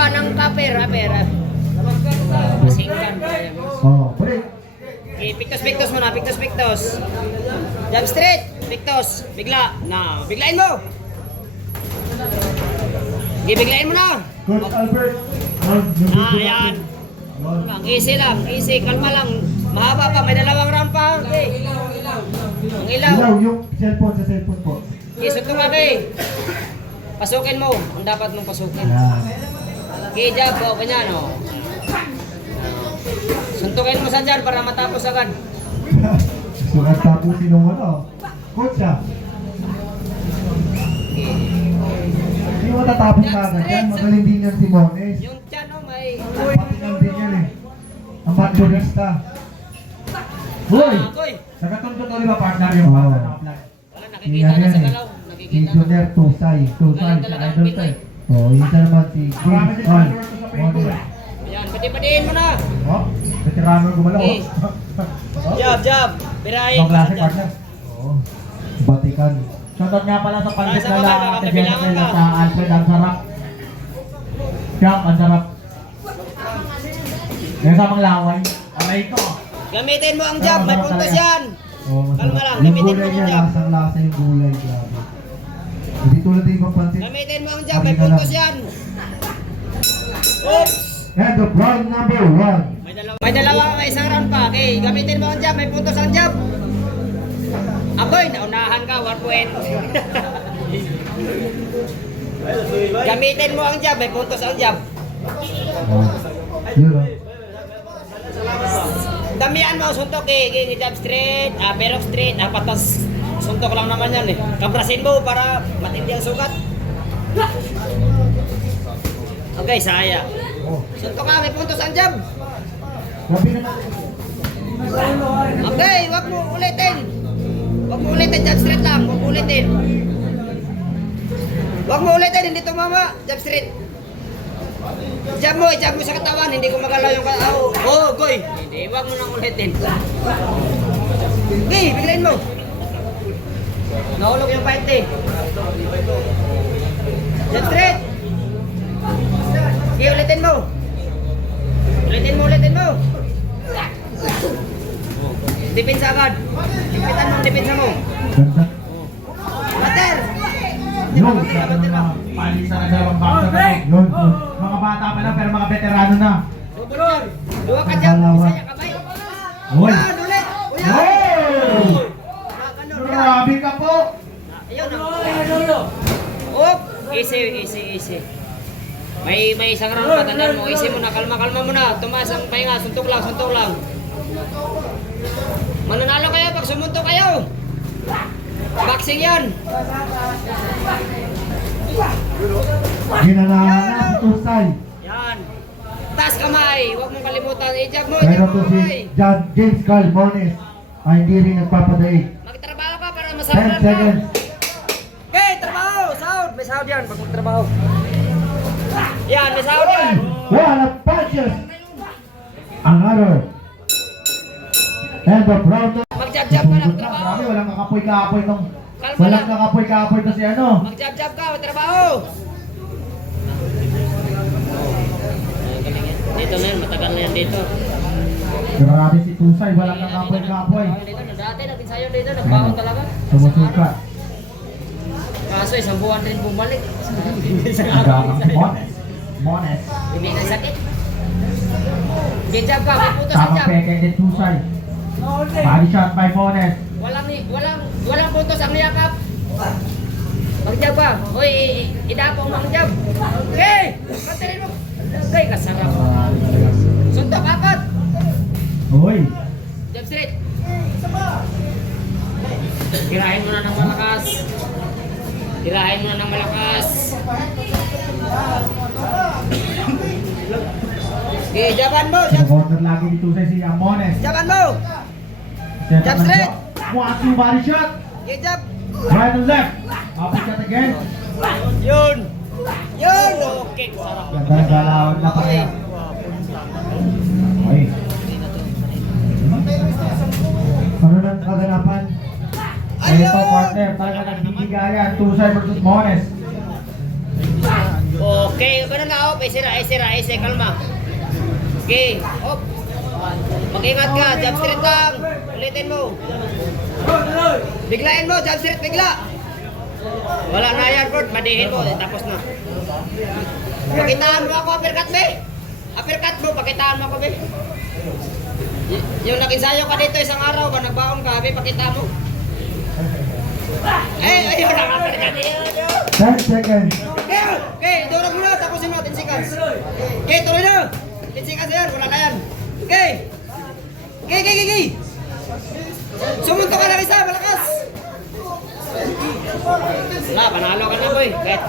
ka ng kaper, pera. Masingkan. Oh, break. Okay, pictos muna, pictos. Jab straight, pictos. Bigla. Na, biglain mo. Okay, biglain mo na. Coach Albert. Ayan. Easy lang, easy. Kalma lang. Mahaba pa, may dalawang round pa. Okay. Ang ilaw. Ilaw, yung cellphone sa cellphone po. Okay, suntok ka, okay. Pasukin mo. Ang dapat mong pasukin. Yan. Okay, jab. O, ganyan, o. Suntukin mo sa dyan para matapos agad. Sukat tapusin nung ano. Coach ah. Hindi mo tatapos na agad yan. Magaling din yan si Mones. Yung tiyan, o, may... Patinan din yan eh. Ang bandurista. Hoy! Koy. Nagatuntun ulit ba partner yung mga naka-vlog? Wala, nakikita na sa galaw. Nakikita na. Engineer Tusay. Tusay sa idol tayo. Oh, yun sa naman si James Ol. Mones. Ayan, pati-patiin mo na. Oh, veterano gumalaw. Okay. Jab. Birahin Ibang mo klase sa dyan. partner. Oo. Batikan. Shoutout nga pala sa pandit Sa na baba, Ate kapilangan Jennifer ka. sa Alfred. Ang sarap. Jump, ang sarap. Yung samang laway. Aray ko. Gamitin mo ang jab, may puntos yan. Oo, Kalma masarap. lang, Yung gamitin mo gulay ang niya, jab. lasang-lasa yung gulay. Grabe. Hindi tulad yung ibang pansit. Gamitin mo ang jab, may puntos yan. Oops! And the round number 1. May dalawa, may isang round pa. Okay, gamitin mo ang jab, may puntos ang jab. Aboy, naunahan ka, 1 point. Gamitin mo ang jab, may puntos ang jab. Yun o. Damihan mo, suntok eh, jab straight, perok straight, patas. Suntok lang naman yan eh. Kabrasin mo para matindi ang sukat. Okay, saya. Suntok ka, may puntos ang jab. Grabe naman. Okay, wag mo ulitin. Wag mo ulitin, jab straight lang. Wag mo ulitin. Wag mo ulitin, hindi tumama. Jab straight. Jab mo sa katawan, hindi ko magalaw yung katawan. Oh, goy. Hindi, wag mo nang ulitin. Okay, biglain mo. Nahulog yung fight eh. Jab straight. Okay, ulitin mo. Ulitin mo. Depensa agad. Ipitan mo ang depensa mo. Ganda. Mater! Yun, sabi ng mga palisa na dalawang boxer na yun. Mga bata pa lang pero mga veterano na. Subulon! Dua ka dyan, isa niya kamay. Hoy! Yan, ulit! Hoy! Grabe ka po! Ayun, op! Easy. May isang round pa, tandaan mo. Easy muna, kalma muna. Tumaas ang pahinga, suntok lang. Mananalo kayo pag sumuntok kayo. Boxing yan. Ginanahan na si Tusay. Yan. Taas kamay. Huwag mong kalimutan. I-jab mo Pero to si kamay. James Carl Mones ay hindi rin nagpapadaig. Magtrabaho ka para 10 masabulan ka. seconds. Okay, trabaho. Sound. May sound yan pag magtrabaho. Yan, may sound yan. One of punches. Another. And the round. Mag-jab-jab ka lang, trabaho. Grabe, walang kakapoy-kapoy tong. Kalma Walang lang. kakapoy-kapoy to si ano. Mag-jab-jab ka, trabaho. Dito na yan, matagal na yan dito. Grabe si Tusay, walang kakapoy-kapoy. Dati nag-ensayo dito, nagbaon talaga. Sumusuka. Kaso isang buwan rin bumalik. Isang Ang araw. Mones. Hindi na sakit. Jab ka, may putos ang Tamang jab. peke ni Tusay. Body shot by Mones. Walang putos ang niyakap. Mag-jab ka. Hoy, idapong mo ang jab. Okay! Kantilin mo. Okay, kasarap. Suntok, apat. Hoy. Jab straight. Tirahin mo na ng malakas. Okay, jaban mo. Sa corner lagi ni Tusay si Mones. Jaban mo. Jab straight. 1-2 body shot. Okay, jab. Right and left. Upper shot again. Yun. Okay, sarap. Ganda ng galawan na pa kaya. Ay. Ano nang kaganapan? Ito partner, talaga nagbibigayan. Tusay versus Mones. Okay. Okay, ganun na, op. Ese, kalma. Okay, op. Mag-ingat ka, jab straight lang. Ulitin mo. Biglain mo, jab straight, bigla. Wala na yan, bro. Madihin mo, tapos na. Pakitaan mo ako, uppercut, be. Uppercut mo, pakitaan mo ako, be. Yung nag-ensayo ka dito isang araw, ba nagbaon ka, be, pakita mo. Ayun na, uppercut. 10 seconds. Okay, durog mo na, tapusin mo, 10 seconds. Okay, tuloy na. 10 seconds yan, wala na yan. Okay. Okay. Sumunto ka lang isa, malakas. Wala, panalo ka na, boy. Kahit